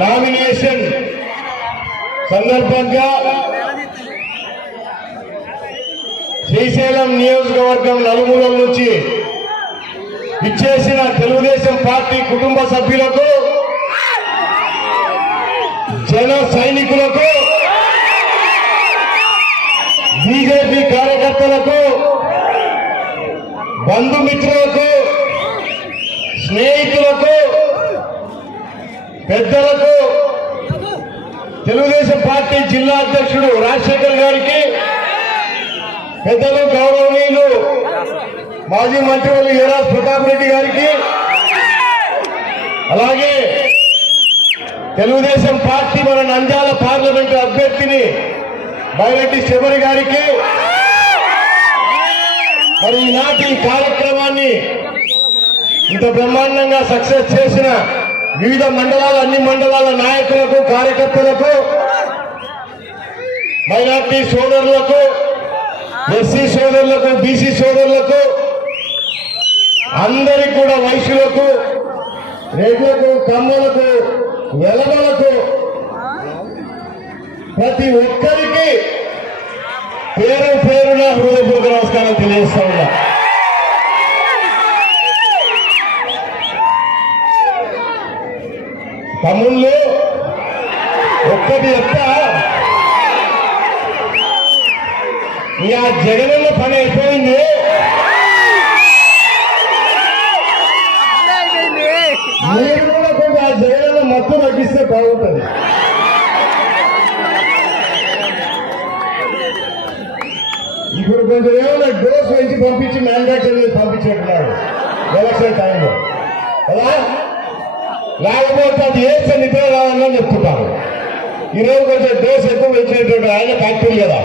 Nomination సందర్భంగా శ్రీశైలం నియోజకవర్గం నలుమూలం నుంచి ఇచ్చేసిన తెలుగుదేశం పార్టీ కుటుంబ సభ్యులకు జన సైనికులకు బీజేపీ కార్యకర్తలకు బంధుమిత్రులకు స్నేహితులకు పెద్దలకు తెలుగుదేశం పార్టీ జిల్లా అధ్యక్షుడు రాజశేఖర్ గారికి పెద్దలు గౌరవనీయులు మాజీ మంత్రివర్యులు యువరాజ్ ప్రతాప్ రెడ్డి గారికి అలాగే తెలుగుదేశం పార్టీ మన నంద్యాల పార్లమెంటు అభ్యర్థిని బైరెడ్డి శబరి గారికి మరి ఈనాటి ఈ కార్యక్రమాన్ని ఇంత బ్రహ్మాండంగా సక్సెస్ చేసిన వివిధ మండలాల అన్ని మండలాల నాయకులకు కార్యకర్తలకు మైనార్టీ సోదరులకు ఎస్సీ సోదరులకు బీసీ సోదరులకు అందరికి కూడా వయసులకు రేగులకు కమ్మలకు వెలగలకు ప్రతి ఒక్కరికి పేరు పేరున హృదయపూర్వక నమస్కారం తెలియజేస్తా ఉన్నా. తమ్ముళ్ళు ఒక్కటి చెప్త. ఇక ఆ జగనన్న పని అయిపోయింది. మీరు కూడా కొంచెం ఆ జగనన్న మత్తు తగ్గిస్తే బాగుంటుంది. ఇప్పుడు కొంచెం ఏమైనా డోస్ వేసి పంపించి మ్యానుఫాక్చర్ చేసి పంపించేట్టున్నాడు. ఎలక్షన్ టైంలో. కదా? లేకపోతే అది వేస్తే నిద్ర రావాలని చెప్తుంటారు ఈరోజు కొంచెం డోస్ ఎక్కువ ఇచ్చినటువంటి ఆయన ఫ్యాక్టరీ కదా.